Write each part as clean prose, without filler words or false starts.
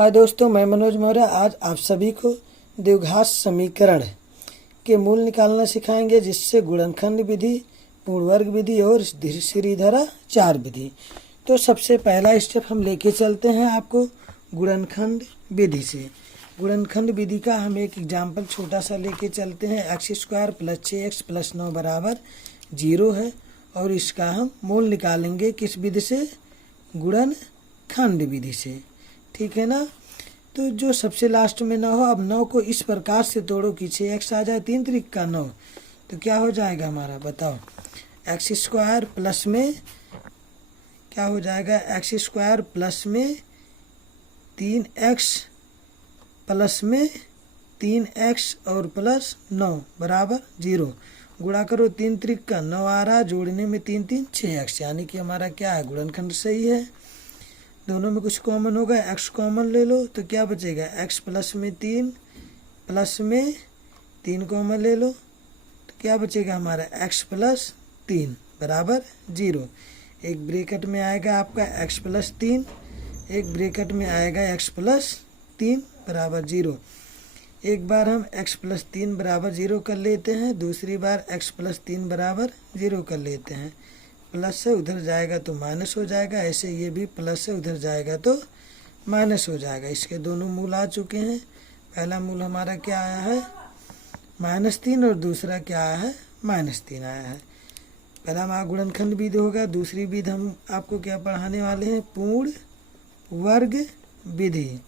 हाय दोस्तों, मैं मनोज मौर्य। आज आप सभी को द्विघात समीकरण के मूल निकालना सिखाएंगे, जिससे गुणनखंड विधि, पूर्ण वर्ग विधि और श्रीधर चार विधि। तो सबसे पहला स्टेप हम लेके चलते हैं आपको गुणनखंड विधि से। गुणनखंड विधि का हम एक एग्जाम्पल छोटा सा लेके चलते हैं। x² + 6x + 9 बराबर 0 है, और इसका हम मूल निकालेंगे किस विधि से? गुणनखंड विधि से। ठीक है ना। तो जो सबसे लास्ट में 9 हो, अब 9 को इस प्रकार से तोड़ो कि 6x आ जाए, 3 त्रिक का 9, तो क्या हो जाएगा हमारा? बताओ। x² प्लस में क्या हो जाएगा? x² प्लस में 3x प्लस में 3x और प्लस 9 बराबर 0। गुणा करो, 3 त्रिक का 9 आ रहा, जोड़ने में 3 3 6x, यानी कि हमारा क्या है? गुणनखंड सही है। दोनों में कुछ कॉमन होगा, x कॉमन ले लो तो क्या बचेगा? x प्लस में 3 प्लस में 3 कॉमन ले लो तो क्या बचेगा हमारा? x प्लस 3 बराबर 0। एक ब्रैकेट में आएगा आपका x प्लस 3, एक ब्रैकेट में आएगा x प्लस 3 बराबर 0। एक बार हम x प्लस 3 बराबर 0 कर लेते हैं, दूसरी बार x प्लस 3 बराबर 0 कर लेते हैं। प्लस से उधर जाएगा तो माइनस हो जाएगा, ऐसे ये भी प्लस से उधर जाएगा तो माइनस हो जाएगा। इसके दोनों मूल आ चुके हैं। पहला मूल हमारा क्या आया है? -3, और दूसरा क्या आया है? -3 आया है। पहला हमारा गुणनखंड विधि होगा। दूसरी विधि हम आपको क्या पढ़ाने वाले हैं? पूर्ण वर्ग विधि।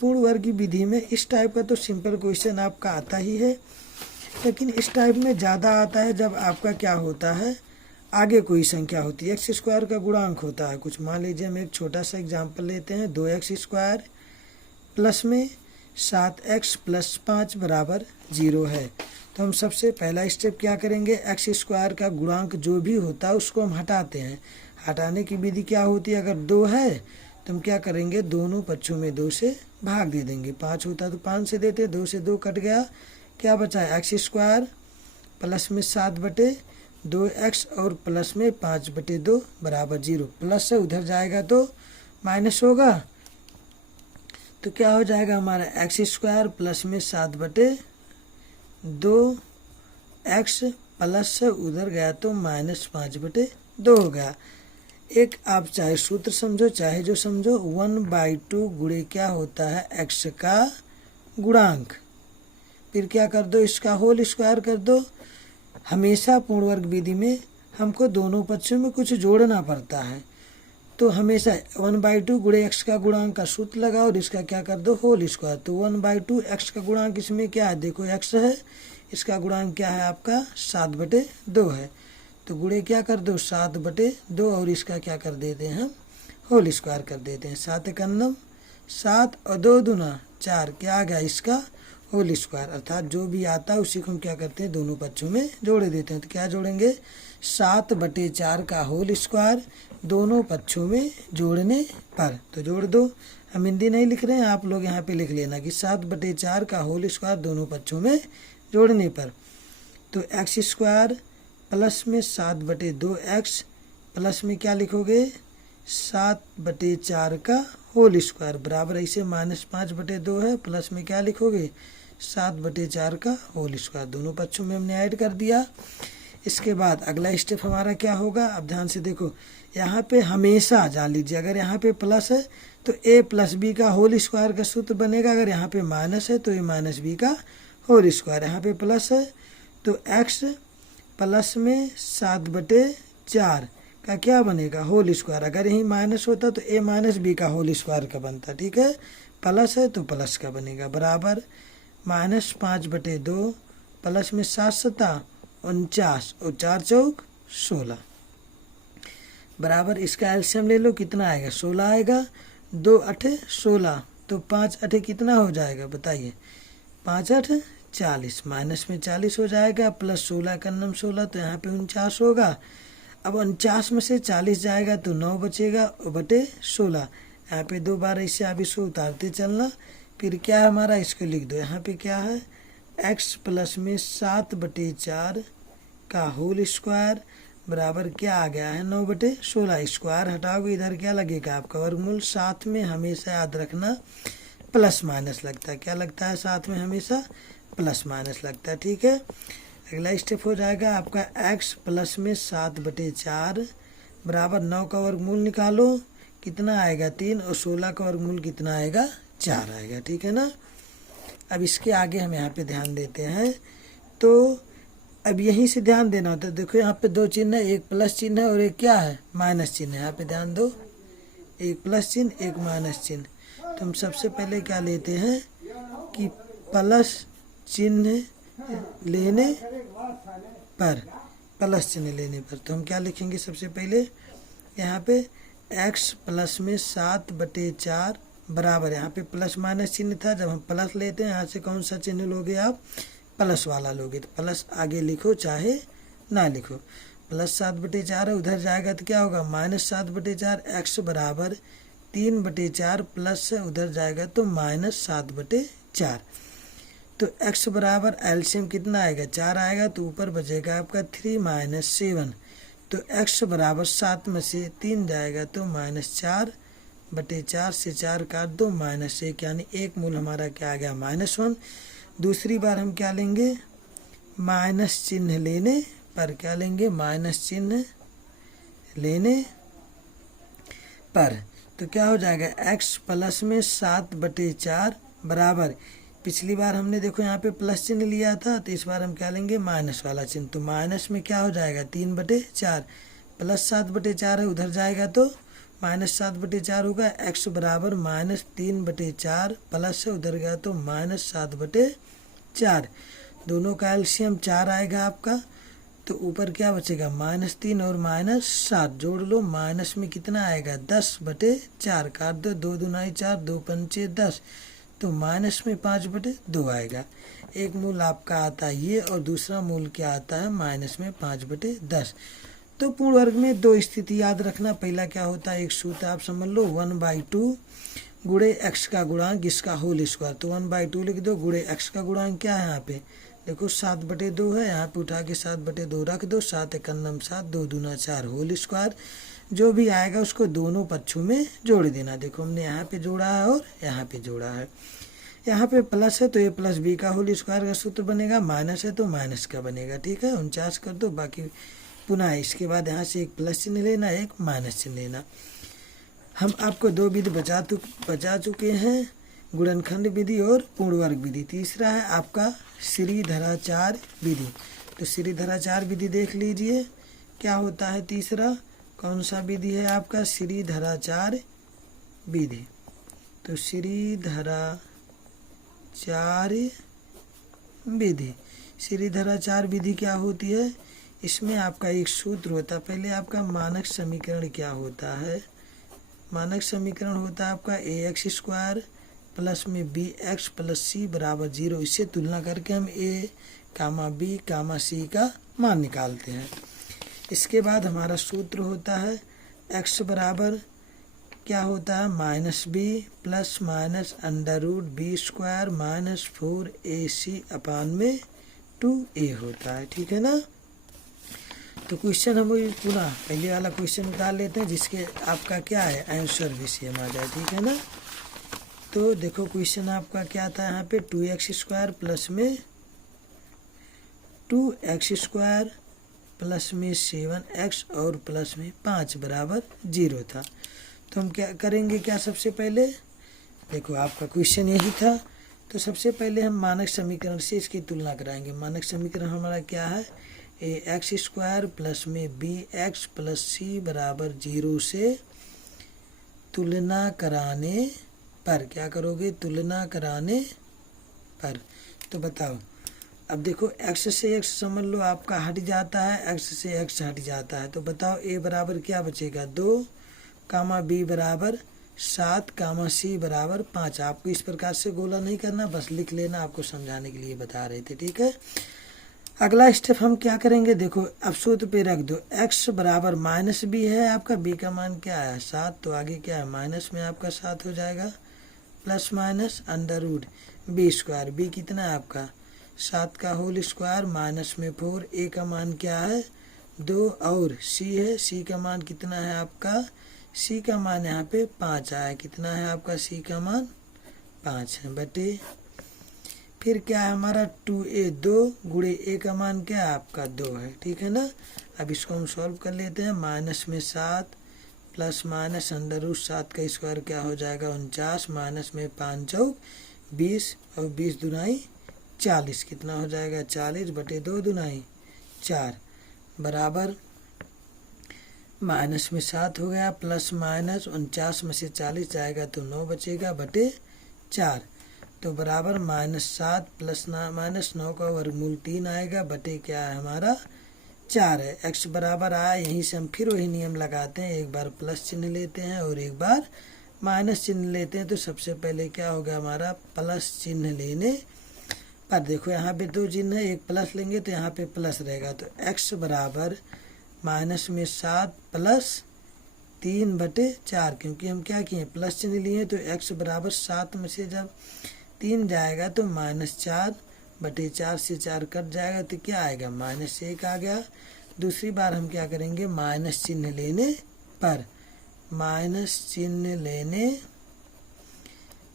पूर्ण वर्ग विधि में इस टाइप का तो सिंपल क्वेश्चन आपका आता ही है, लेकिन इस टाइप में ज़्यादा आता है जब आपका क्या होता है, आगे कोई संख्या होती है। x² का गुणांक होता है कुछ। मान लीजिए हम एक छोटा सा एग्जांपल लेते हैं। 2x² प्लस में 7x + 5 बराबर 0 है। तो हम सबसे पहला स्टेप क्या करेंगे? x² का गुणांक जो भी होता है उसको हम हटाते हैं। हटाने की विधि क्या होती है? अगर 2 है तो हम क्या करेंगे? दोनों पक्षों में 2 से भाग दे देंगे। 5 होता तो 5 से देते, 2 से 2 कट गया, क्या बचा है? x² प्लस में 7/2x और प्लस में 5/2 बराबर 0। प्लस से उधर जाएगा तो माइनस होगा, तो क्या हो जाएगा हमारा? x² प्लस में 7/2x प्लस से उधर गया तो -5/2 हो गया। एक आप चाहे सूत्र समझो चाहे जो समझो, 1/2 गुणे क्या होता है? x का गुणांक। फिर क्या कर दो? इसका होल स्क्वायर कर दो। हमेशा पूर्ण वर्ग विधि में हमको दोनों पक्षों में कुछ जोड़ना पड़ता है, तो हमेशा 1/2 गुणे x का गुणांक का सूत्र लगाओ और इसका क्या कर दो? Whole square. तो 1/2 x का गुणांक इसमें क्या है? देखो x है, इसका गुणांक क्या है आपका? 7/2 है। तो गुणे क्या कर दो? 7/2, और इसका क्या कर देते हैं हम? होल स्क्वायर कर देते हैं। 7 × 9 7 और 2 दूना 4, क्या आ गया? इसका होल स्क्वायर। अर्थात जो भी आता है उसी को हम क्या करते हैं? दोनों पक्षों में जोड़ देते हैं। तो क्या जोड़ेंगे? 7/4 का होल स्क्वायर दोनों पक्षों में जोड़ने पर। तो जोड़ दो। हम हिंदी नहीं लिख रहे हैं, आप लोग यहाँ पे लिख लेना कि 7/4 का होल स्क्वायर दोनों पक्षों में जोड़ने पर। तो x² प्लस में 7/2x प्लस में क्या लिखोगे? 7/4 का होल स्क्वायर बराबर, ऐसे -5/2 है, प्लस में क्या लिखोगे? 7/4 का होल स्क्वायर। दोनों पक्षों में हमने ऐड कर दिया। इसके बाद अगला स्टेप हमारा क्या होगा? अब ध्यान से देखो, यहाँ पे हमेशा जान लीजिए, अगर यहाँ पे प्लस है तो a + b का होल स्क्वायर का सूत्र बनेगा। अगर यहाँ पे माइनस है तो a - b का होल स्क्वायर। यहाँ पे प्लस है तो x प्लस में 7/4 का क्या बनेगा? Whole square. अगर यही माइनस होता तो a - b का होल स्क्वायर का बनता। ठीक है, प्लस है तो प्लस का बनेगा, बराबर -5/2 प्लस में 7 × 7 49 और 4 चौक 16 बराबर। इसका एलसीएम ले लो, कितना आएगा? 16 आएगा। 2 × 8 = 16, तो 5 × 8 कितना हो जाएगा? बताइए। 5 × 8 = 40, माइनस में 40 हो जाएगा, प्लस 16 का 9 16, तो यहाँ पे 49 होगा। अब 49 में से 40 जाएगा तो 9 बचेगा बटे 16। यहाँ पे 2 बार ऐसे आप इसको उतारते चलना। फिर क्या है हमारा? इसको लिख दो। यहाँ पे क्या है? x प्लस में 7/4 का होल स्क्वायर बराबर क्या आ गया है? 9/16। स्क्वायर हटाओगे इधर क्या लगेगा आपका? वर्गमूल। साथ में हमेशा याद रखना प्लस माइनस लगता है। क्या लगता है साथ में? हमेशा प्लस माइनस लगता है। ठीक है, अगला स्टेप हो जाएगा आपका x प्लस में 7/4 बराबर 9 का वर्गमूल निकालो। कितना आएगा? 3, और 16 का वर्गमूल कितना आएगा? 4 आएगा। ठीक है ना। अब इसके आगे हम यहाँ पे ध्यान देते हैं। तो अब यहीं से ध्यान देना होता है। देखो यहाँ पे दो चिन्ह है, एक प्लस चिन्ह है और एक क्या है? माइनस चिन्ह है। यहाँ पे ध्यान दो, एक प्लस चिन्ह एक माइनस चिन्ह। तो हम सबसे पहले क्या लेते हैं कि प्लस चिन्ह लेने पर, प्लस चिन्ह लेने पर तो हम क्या लिखेंगे? सबसे पहले यहाँ पे x प्लस में 7/4 बराबर, यहाँ पे प्लस माइनस चिन्ह था। जब हम प्लस लेते हैं यहाँ से कौन सा चिन्ह लोगे आप? प्लस वाला लोगे। तो प्लस आगे लिखो चाहे ना लिखो। प्लस 7/4 है, उधर जाएगा तो क्या होगा? -7/4। x बराबर 3/4 प्लस है, उधर जाएगा तो -7/4। तो x बराबर एलसीएम कितना आएगा? 4 आएगा। तो ऊपर बचेगा आपका 3 - 7। तो x बराबर 7 में से 3 जाएगा तो -4/4 से 4 काट दो -1, यानी एक मूल हमारा क्या आ गया? -1। दूसरी बार हम क्या लेंगे? माइनस चिन्ह लेने पर। क्या लेंगे? माइनस चिन्ह लेने पर। तो क्या हो जाएगा? x प्लस में 7/4 बराबर, पिछली बार हमने देखो यहाँ पे प्लस चिन्ह लिया था, तो इस बार हम क्या लेंगे? माइनस वाला चिन्ह। तो माइनस में क्या हो जाएगा? 3/4 प्लस 7/4 है, उधर जाएगा तो -7/4 होगा। x बराबर -3/4 प्लस है, उधर गया तो -7/4। दोनों का एलसीएम 4 आएगा आपका। तो ऊपर क्या बचेगा? -3 और -7 जोड़ लो। माइनस में कितना आएगा? 10/4 काट दो, 2 दूना 4, 2 पंचे 10। तो माइनस में 5/2 आएगा। एक मूल आपका आता है ये, और दूसरा मूल क्या आता है? माइनस में 5/10। तो पूर्ण वर्ग में दो स्थिति याद रखना। पहला क्या होता है? एक सूत्र आप समझ लो, 1/2 गुणे x का गुणांक इसका होल स्क्वायर। तो 1/2 लिख दो, गुणे x का गुणांक क्या है? यहाँ पे देखो 7/2 है, यहाँ पे उठा के 7/2 रख दो। 7 एकम 7, 2 दूना 4 होल स्क्वायर। जो भी आएगा उसको दोनों पक्षों में जोड़ देना। देखो हमने यहाँ पे जोड़ा है और यहाँ पे जोड़ा है। यहाँ पे प्लस है तो a प्लस बी का होल स्क्वायर का सूत्र बनेगा, माइनस है तो माइनस का बनेगा। ठीक है, 49 कर दो। बाकी पुनः इसके बाद यहाँ से एक प्लस चिन्ह लेना, एक माइनस चिन्ह लेना। हम आपको दो विधि बचा चुके हैं, गुणनखंड विधि और पूर्ण वर्ग विधि। तीसरा है आपका श्रीधराचार्य विधि। तो श्रीधराचार्य विधि देख लीजिए क्या होता है। तीसरा कौन सा विधि है आपका? श्रीधराचार्य विधि। तो श्रीधराचार्य विधि, श्रीधराचार्य विधि क्या होती है? इसमें आपका एक सूत्र होता है। पहले आपका मानक समीकरण क्या होता है? मानक समीकरण होता है आपका ax² प्लस में bx प्लस c बराबर 0। इससे तुलना करके हम a, b, c का मान निकालते हैं। इसके बाद हमारा सूत्र होता है x बराबर क्या होता है? -b plus minus √b² minus 4ac/2a होता है। ठीक है ना। तो क्वेश्चन हम पुनः पहले वाला क्वेश्चन उतार लेते हैं, जिसके आपका क्या है? आंसर भी सेम आ जाए। ठीक है ना। तो देखो क्वेश्चन आपका क्या था? यहाँ पे 2x² प्लस में 2x² प्लस में 7x और प्लस में 5 बराबर 0 था। तो हम क्या करेंगे? क्या सबसे पहले देखो आपका क्वेश्चन यही था। तो सबसे पहले हम मानक समीकरण से इसकी तुलना कराएंगे। मानक समीकरण हमारा क्या है? ax² प्लस में bx प्लस c बराबर 0 से तुलना कराने पर क्या करोगे? तुलना कराने पर। तो बताओ, अब देखो x से x समझ लो आपका हट जाता है, x से x हट जाता है। तो बताओ a बराबर क्या बचेगा? 2, b बराबर 7, c बराबर 5। आपको इस प्रकार से गोला नहीं करना, बस लिख लेना, आपको समझाने के लिए बता रहे थे। ठीक है। अगला स्टेप हम क्या करेंगे? देखो अब सूत्र पे रख दो, x बराबर -b है आपका, b का मान क्या है? 7। तो आगे क्या है? माइनस में आपका 7 हो जाएगा, प्लस माइनस √b²। b कितना है आपका? 7 का होल स्क्वायर माइनस में 4। a का मान क्या है? 2 और c है, c का मान कितना है आपका? c का मान यहाँ पे 5 आया। कितना है आपका c का मान? 5 है बटे फिर क्या है हमारा 2a 2 गुणे a का मान क्या है आपका 2 है, ठीक है ना। अब इसको हम सॉल्व कर लेते हैं। माइनस में 7 प्लस माइनस √7 का स्क्वायर क्या हो जाएगा 49, माइनस में 5 चौक 20 और 20 दुनाई 40, कितना हो जाएगा 40 बटे 2 दुनाई 4 बराबर माइनस में 7 हो गया प्लस माइनस 49 में से 40 जाएगा तो 9 बचेगा बटे 4 तो बराबर -7 प्लस माइनस 9 का वर्गमूल 3 आएगा बटे क्या है हमारा 4 है। x बराबर आया, यहीं से हम फिर वही नियम लगाते हैं, एक बार प्लस चिन्ह लेते हैं और एक बार माइनस चिन्ह लेते हैं। तो सबसे पहले क्या होगा हमारा प्लस चिन्ह लेने पर देखो यहाँ पे 2 चिन्ह है, एक प्लस लेंगे तो यहाँ पे प्लस रहेगा तो x बराबर माइनस में 7 प्लस 3 बटे 4, क्योंकि हम क्या किए प्लस चिन्ह लिए तो x बराबर 7 में से जब 3 जाएगा तो -4 बटे 4 से 4 कट जाएगा तो क्या आएगा -1 आ गया। दूसरी बार हम क्या करेंगे माइनस चिन्ह लेने पर, माइनस चिन्ह लेने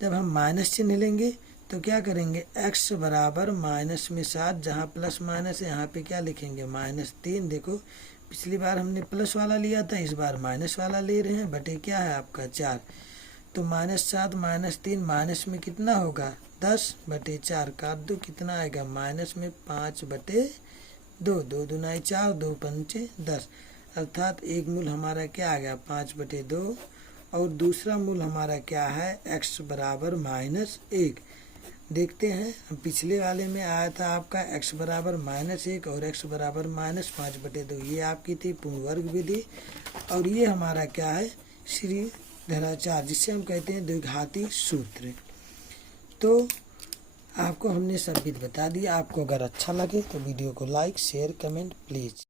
जब हम माइनस चिन्ह लेंगे तो क्या करेंगे x बराबर माइनस में 7, जहाँ प्लस माइनस है यहाँ पे क्या लिखेंगे -3। देखो पिछली बार हमने प्लस वाला लिया था, इस बार माइनस वाला ले रहे हैं बटे क्या है आपका 4 तो -7 -3 माइनस में कितना होगा 10 बटे 4 काट दो कितना आएगा माइनस में 5 बटे 2, 2 दुनाई 4 2 पंचे 10 अर्थात एक मूल हमारा क्या आ गया 5 बटे 2 और दूसरा मूल हमारा क्या है x बराबर -1। देखते हैं हम पिछले वाले में आया था आपका x बराबर -1 और x बराबर -5 बटे 2, ये आपकी थी पूर्ण वर्ग विधि और ये हमारा क्या है श्रीधराचार्य जिसे हम कहते हैं द्विघाती सूत्र। तो आपको हमने सब विधि बता दिया। आपको अगर अच्छा लगे तो वीडियो को लाइक शेयर कमेंट प्लीज़।